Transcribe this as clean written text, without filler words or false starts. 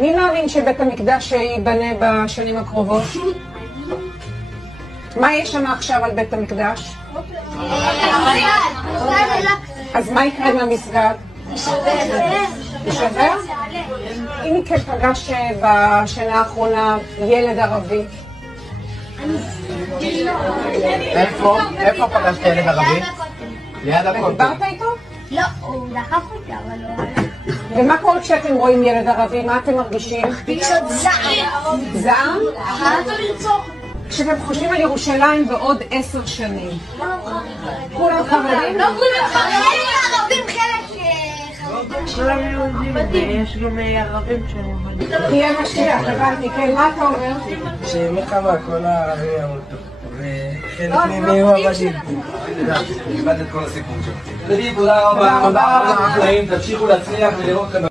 מי מאמין שבית המקדש ייבנה בשנים הקרובות? מה יש שם עכשיו על בית המקדש? אז מה יקרה עם המסגד? ישבר? אם כן פגש בשנה האחרונה ילד ערבי? איפה פגשת ילד ערבי? ליד הכותל. ודיברת איתו? לא, הוא דחף אותי, אבל לא... ומה קורה כשאתם רואים ילד ערבי? מה אתם מרגישים? פשוט זעם. זעם? כשאתם חושבים על ירושלים בעוד 10 שנים. כולם חרדים? לא כולם חרדים, ערבים חלק... כולם יהודים, ויש גם ערבים שהם... תהיה משיח, הבנתי, כן, מה אתה אומר? שמלחמה, כל הערבים ימותו. וחלק מהם יהיו עבדים. איבדת את כל הסיכון שלך. תודה רבה. תודה רבה. תמשיכו להצליח ולראות כאן